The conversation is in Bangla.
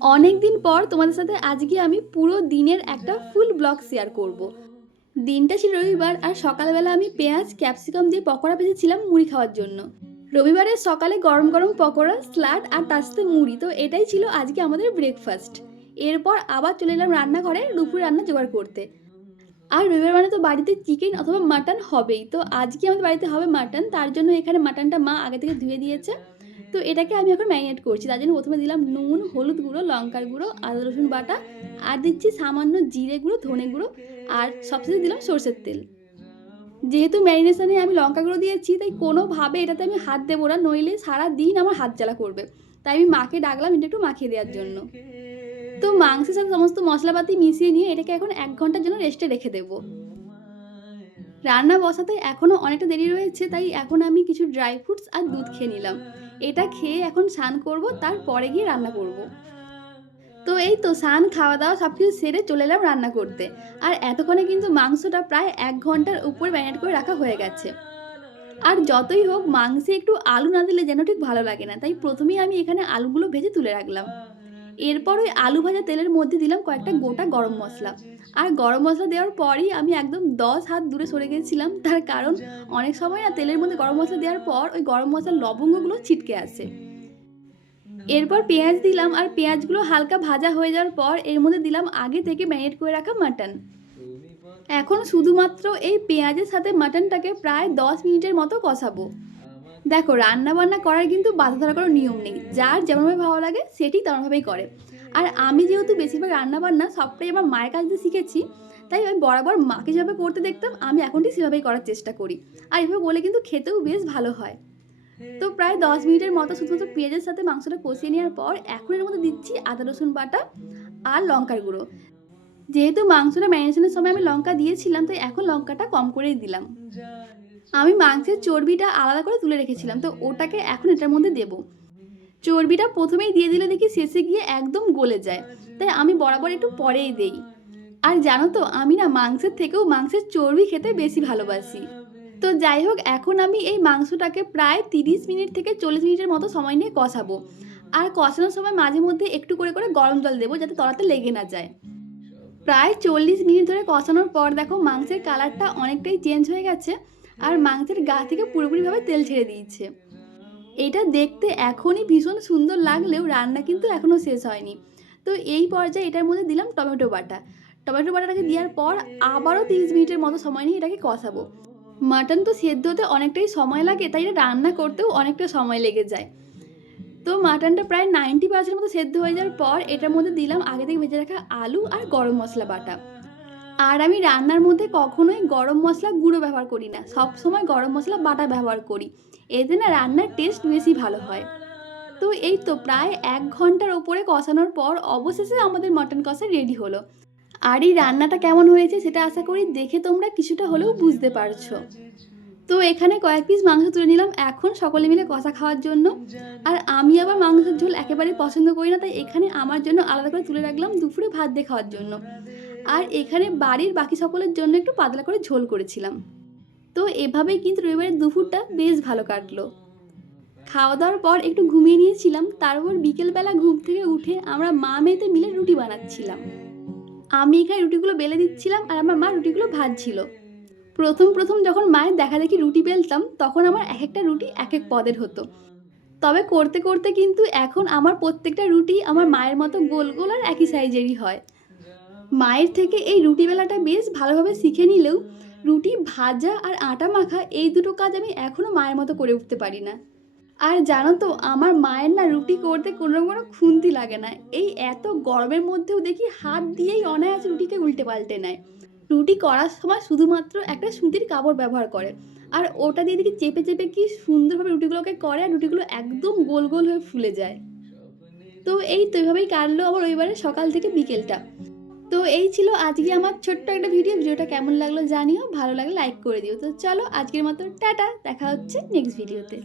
অনেক দিন পর তোমাদের সাথে আজকে আমি পুরো দিনের একটা ফুল ব্লগ শেয়ার করব। দিনটা ছিল রবিবার আর সকালবেলা আমি পেঁয়াজ ক্যাপসিকাম দিয়ে পকোড়া ভেজেছিলাম মুড়ি খাওয়ার জন্য। রবিবারের সকালে গরম গরম পকোড়া স্লাড আর তার সাথে মুড়ি, তো এটাই ছিল আজকে আমাদের ব্রেকফাস্ট এরপর আবার চলে এলাম রান্নাঘরে দুপুরে রান্না জোগাড় করতে। আর রবিবার মানে তো বাড়িতে চিকেন অথবা মাটন হবেই, তো আজকে আমাদের বাড়িতে হবে মাটন তার জন্য এখানে মাটনটা মা আগে থেকে ধুয়ে দিয়েছে। তো এটাকে আমি এখন ম্যারিনেট করছি। তার জন্য প্রথমে দিলাম নুন, হলুদ গুঁড়ো, লঙ্কার গুঁড়ো, আদা, রসুন বাটা। আর দিচ্ছি সামান্য জিরে গুঁড়ো, ধনে গুঁড়ো। আর সবশেষে দিলাম সর্ষের তেল। যেহেতু ম্যারিনেশনে আমি লঙ্কা গুঁড়ো দিয়েছি, তাই কোনোভাবে এটাতে আমি হাত দেবো না, নইলে সারা দিন আমার হাত জ্বালা করবে। তাই আমি মাকে ডাকলাম এটা একটু মাখিয়ে দেওয়ার জন্য। তো মাংসের সাথে সমস্ত মশলাপাতি মিশিয়ে নিয়ে এটাকে এখন এক ঘণ্টার জন্য রেস্টে রেখে দেবো। রান্না বসাতে এখনও অনেকটা দেরি রয়েছে, তাই এখন আমি কিছু ড্রাই ফ্রুটস আর দুধ খেয়ে নিলাম। এটা খেয়ে এখন স্নান করব, তারপরে গিয়ে রান্না করব। তো এই তো স্নান খাওয়া দাওয়া সব কিছু সেরে চলে এলাম রান্না করতে। আর এতক্ষণে কিন্তু মাংসটা প্রায় এক ঘণ্টার উপর ম্যারিনেট করে রাখা হয়ে গেছে। আর যতই হোক, মাংসে একটু আলু না দিলে যেন ঠিক ভালো লাগে না, তাই প্রথমেই আমি এখানে আলুগুলো ভেজে তুলে রাখলাম। এরপর ওই আলু ভাজা তেলের মধ্যে দিলাম কয়েকটা গোটা গরম মশলা। আর গরম মশলা দেওয়ার পরই আমি একদম দশ হাত দূরে সরে গেছিলাম। তার কারণ অনেক সময় না তেলের মধ্যে গরম মশলা দেওয়ার পর ওই গরম মশলার লবঙ্গগুলো ছিটকে আসে। এরপর পেঁয়াজ দিলাম আর পেঁয়াজগুলো হালকা ভাজা হয়ে যাওয়ার পর এর মধ্যে দিলাম আগে থেকে ম্যারিনেট করে রাখা মাটন। এখন শুধুমাত্র এই পেঁয়াজের সাথে মাটনটাকে প্রায় দশ মিনিটের মতো কষাবো। দেখো রান্না বান্না করার কিন্তু বাধা ধরা কোনো নিয়ম নেই। যার যেমনভাবে ভালো লাগে, সেটি তেমনভাবেই করে। আর আমি যেহেতু বেশিরভাগ রান্না বান্না সবটাই আমার মায়ের কাছ দিয়ে শিখেছি, তাই আমি বরাবর মাকে যেভাবে করতে দেখতাম, আমি এখন ঠিক সেভাবেই করার চেষ্টা করি। আর এভাবে বলে কিন্তু খেতেও বেশ ভালো হয়। তো প্রায় দশ মিনিটের মতো শুধুমাত্র পেঁয়াজের সাথে মাংসটা কষিয়ে নেওয়ার পর এখন এর মধ্যে দিচ্ছি আদা, রসুন বাটা আর লঙ্কার গুঁড়ো। যেহেতু মাংসটা ম্যারিনেশনের সময় আমি লঙ্কা দিয়েছিলাম, তাই এখন লঙ্কাটা কম করেই দিলাম। আমি মাংসের চর্বিটা আলাদা করে তুলে রেখেছিলাম, তো ওটাকে এখন এটার মধ্যে দেব। চর্বিটা প্রথমেই দিয়ে দিলে দেখি শেষে গিয়ে একদম গলে যায়, তাই আমি বরাবর একটু পরেই দেই। আর জানো তো, আমি না মাংসের থেকেও মাংসের চর্বি খেতে বেশি ভালোবাসি। তো যাই হোক, এখন আমি এই মাংসটাকে প্রায় তিরিশ মিনিট থেকে চল্লিশ মিনিটের মতো সময় নিয়ে কষাবো। আর কষানোর সময় মাঝে মধ্যে একটু করে করে গরম জল দেবো যাতে তলাতে লেগে না যায়। প্রায় চল্লিশ মিনিট ধরে কষানোর পর দেখো মাংসের কালারটা অনেকটাই চেঞ্জ হয়ে গেছে। আর মাংসের গা থেকে পুরোপুরিভাবে তেল ছেড়ে দিয়েছে। এটা দেখতে এখনই ভীষণ সুন্দর লাগলেও রান্না কিন্তু এখনও শেষ হয়নি। তো এই পর্যায়ে এটার মধ্যে দিলাম টমেটো বাটা। টমেটো বাটাটাকে দেওয়ার পর আবারও তিরিশ মিনিটের মতো সময় নিয়ে এটাকে কষাবো। মাটন তো সেদ্ধ হতে অনেকটাই সময় লাগে, তাই এটা রান্না করতেও অনেকটা সময় লেগে যায়। তো মাটনটা প্রায় নাইনটি পার্সেন্ট মতো সেদ্ধ হয়ে যাওয়ার পর এটার মধ্যে দিলাম আগে থেকে ভেজে রাখা আলু আর গরম মশলা বাটা। আর আমি রান্নার মধ্যে কখনোই গরম মশলা গুঁড়ো ব্যবহার করি না। সব সময় গরম মশলা বাটা ব্যবহার করি। এতে না রান্নার টেস্ট বেশি ভালো হয়। তো এই তো প্রায় এক ঘণ্টার ওপরে কষানোর পর অবশেষে আমাদের মটন কষা রেডি হলো। আর এই রান্নাটা কেমন হয়েছে সেটা আশা করি দেখে তোমরা কিছুটা হলেও বুঝতে পারছ। তো এখানে কয়েক পিস মাংস তুলে নিলাম। এখন সকলে মিলে কষা খাওয়ার জন্য। আর আমি আবার মাংসের ঝোল একেবারে পছন্দ করি না, তাই এখানে আমার জন্য আলাদা করে তুলে রাখলাম দুপুরে ভাত দিয়ে খাওয়ার জন্য। আর এখানে বাড়ির বাকি সকলের জন্য একটু পাতলা করে ঝোল করেছিলাম। তো এভাবেই কিন্তু রবিবারের দুপুরটা বেশ ভালো কাটলো। খাওয়া দাওয়ার পর একটু ঘুমিয়ে নিয়েছিলাম তারপর বিকেলবেলা ঘুম থেকে উঠে আমরা মা মেয়েতে মিলে রুটি বানাচ্ছিলাম। আমি এখানে রুটিগুলো বেলে দিচ্ছিলাম আর আমার মা রুটিগুলো ভাজছিল। প্রথম প্রথম যখন মায়ের দেখা দেখি রুটি বেলতাম, তখন আমার এক একটা রুটি এক এক পদের হতো। তবে করতে করতে কিন্তু এখন আমার প্রত্যেকটা রুটি আমার মায়ের মতো গোল গোল আর একই সাইজেরই হয়। মায়ের থেকে এই রুটি বেলাটা বেশ ভালোভাবে শিখে নিলেও রুটি, ভাজা আর আটা মাখা এই দুটো কাজ আমি এখনও মায়ের মতো করে উঠতে পারি না। আর জানো তো, আমার মায়ের না রুটি করতে কোনো কোনো খুন্তি লাগে না। এই এত গরমের মধ্যেও দেখি হাত দিয়েই অনায়াসে রুটিকে উল্টে পাল্টে নেয়। রুটি করার সময় শুধুমাত্র একটা সুতির কাপড় ব্যবহার করে। আর ওটা দিয়ে দেখি চেপে চেপে কি সুন্দরভাবে রুটিগুলোকে করে আর রুটিগুলো একদম গোল গোল হয়ে ফুলে যায়। তো এই তো এভাবেই কাটলো আমার রবিবারে সকাল থেকে বিকেলটা। তো এই ছিল আজকে আমার ছোট্ট একটা ভিডিও। ভিডিওটা কেমন লাগল জানিও, ভালো লাগলে লাইক করে দিও। তো চলো আজকের মতো টাটা, দেখা হচ্ছে নেক্সট ভিডিওতে